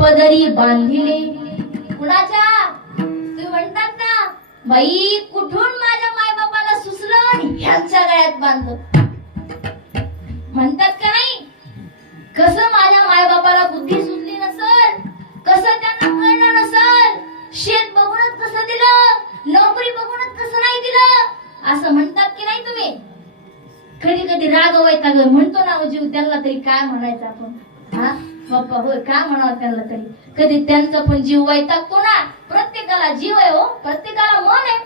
पदरी बांधिले कुणाच्या? तुम्ही म्हणतात ना बाई कुठून माझ्या मायबापाला सुचलं ह्यांच्या गळ्यात बांधलं, म्हणतात का नाही? कसं माझ्या मायबापाला बुद्धी सुचली नसल, कसं त्यांना कळलं नसल, शेत बघूनच कसं दिलं, नोकरी बघूनच कसं नाही दिलं, असं म्हणतात की नाही तुम्ही? कधी कधी राग वैताग म्हणतो ना जीव, त्यांना तरी काय म्हणायचं आपण? हा बाप्पा होय काय म्हणावं त्यांना तरी? कधी त्यांचा पण जीव वैतागतो ना. प्रत्येकाला जीव आहे हो, प्रत्येकाला मन आहे.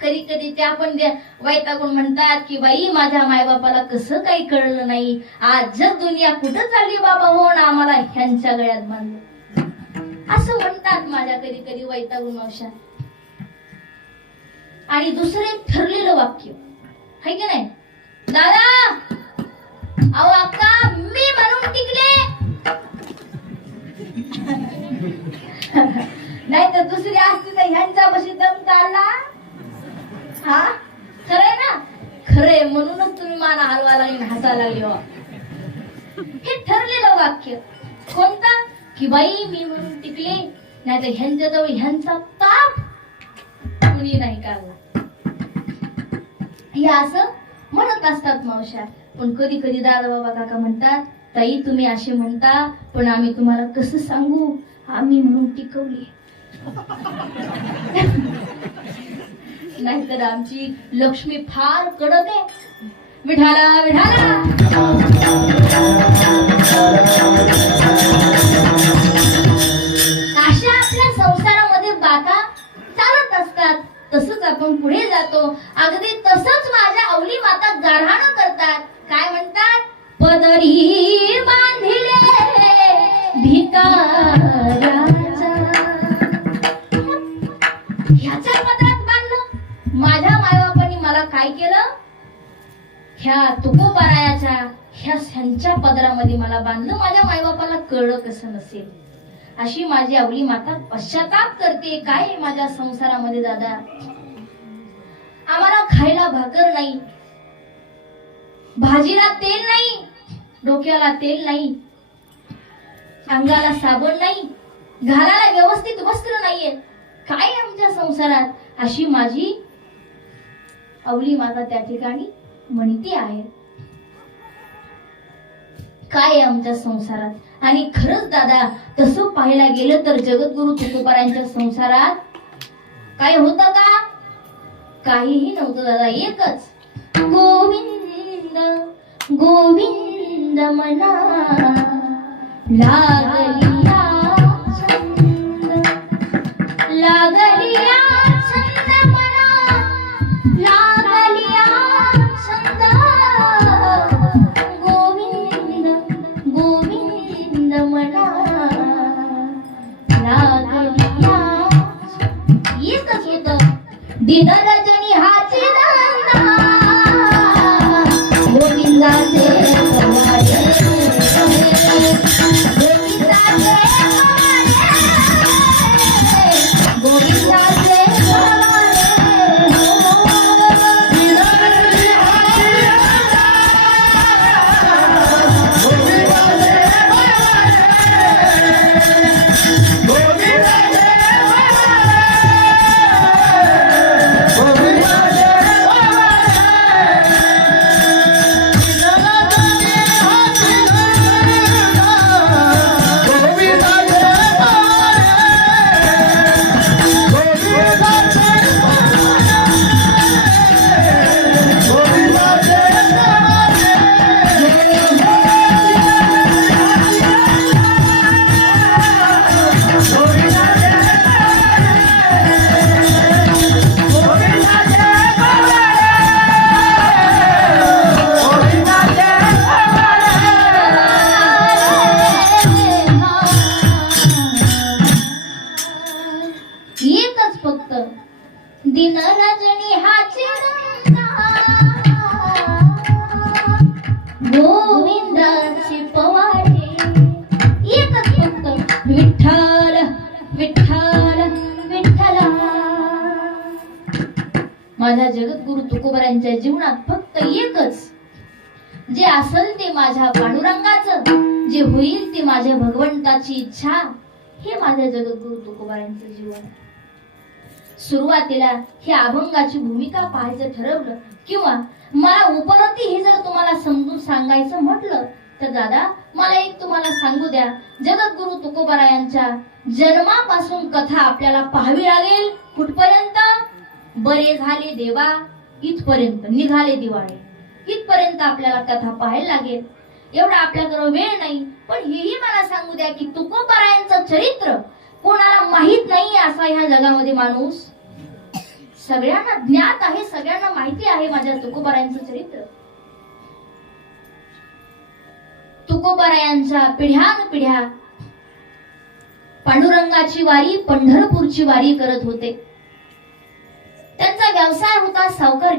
कधी कधी त्या पण वैतागून म्हणतात की बाई माझ्या मायबापाला कसं काही कळलं नाही, आज जग दुनिया कुठं चालली बाबा हो ना, आम्हाला ह्यांच्या गळ्यात बांधलं असं म्हणतात माझ्या कधी कधी वैतागून मावशा. आणि दुसरे ठरलेलं वाक्य आहे की नाही, दादा अहो अक्का मी म्हणून टिकले नाही तर दुसरी असती तर ह्यांच्या बशी दम काढला. हा खरंय ना, खरंय म्हणूनच तुम्ही माना हलवा लागली हसायला लागली हो. हे ठरलेलं वाक्य कोणतं की बाई मी म्हणून टिकले, नाही तर ह्यांच्या जवळ ह्यांचा ताप कुणी नाही काढला, हे असं म्हणत असतात मावशा. पण कधी कधी दादा बाबा काका म्हणतात ताई तुम्ही असे म्हणता पण आम्ही तुम्हाला कसं सांगू, आम्ही म्हणून टिकवली नाहीतर आमची लक्ष्मी फार कडक आहे. विठाला विठाला अशा आपल्या संसारामध्ये बाता चालत असतात, तसंच आपण पुढे जातो. अगदी तसंच माझ्या अवली माता गाढाणं करतात. काय म्हणतात? पदरी बांधिले भिकाऱ्याचा, ह्याच्या पदरात बांधलं. माझ्या मायबापांनी मला काय केलं? ह्या तुकोबारायाच्या ह्यांच्या पदरामध्ये मला बांधलं. माझ्या मायबापाला कळलं कसं नसेल. अशी माझी अवली माता पश्चाताप करते. काय माझ्या संसारामध्ये दादा, आम्हाला खायला भाकर नाही, भाजीला तेल नाही, डोक्याला तेल नाही, अंगाला साबण नाही, घालायला व्यवस्थित वस्त्र नाहीये, काय आमच्या संसारात? अशी माझी अवली माता त्या ठिकाणी म्हणती आहे. काय आमच्या संसारात? आणि खरंच दादा तसं पाहायला गेलं तर जगद्गुरु तुकोबारायांच्या संसारात काय होतं का? काहीही नव्हतं दादा. एकच गोविंद गोविंद मना लागलिया छंद, लागलिया छंद मना, लागलिया छंद, गोविंद गोविंद मना लागलिया. एकच होतं दिन रजनी हाची नंदा, गोविंदाचे गोविंदाची पवाडे एकच फक्त विठ्ठल विठ्ठल विठ्ठला. माझ्या जगद्गुरु तुकोबारायांच्या जीवनात फक्त एकच, जे असेल ते माझ्या पांडुरंगाचं, जे होईल ते माझ्या भगवंताची इच्छा. हे माझ्या जगद्गुरु तुकोबारायांचं जीवन आहे. सुरुवातीला ही अभंगाची भूमिका पाहायचं ठरवलं किंवा मला उपरती हे जर तुम्हाला समजून सांगायचं म्हटलं तर दादा मला एक तुम्हाला सांगू द्या, जगद्गुरु तुकोबारायांच्या जन्मापासून कथा आपल्याला पाहावी लागेल. कुठपर्यंत? बरे झाले देवा इथपर्यंत, निघाले दिवाळे इथपर्यंत आपल्याला कथा पाहायला लागेल. एवढा आपल्याकडे वेळ नाही, पण हेही मला सांगू द्या की तुकोबारायांचं चरित्र कोणाला माहित नाही असा ह्या जगामध्ये माणूस सगळ्यांना ज्ञात आहे, सगळ्यांना माहिती आहे माझ्या तुकोबारायांचं चरित्र. तुकोबारायांच्या पिढ्यानपिढ्या पांडुरंगाची वारी, पंढरपूरची वारी करत होते. त्यांचा व्यवसाय होता सावकारकी.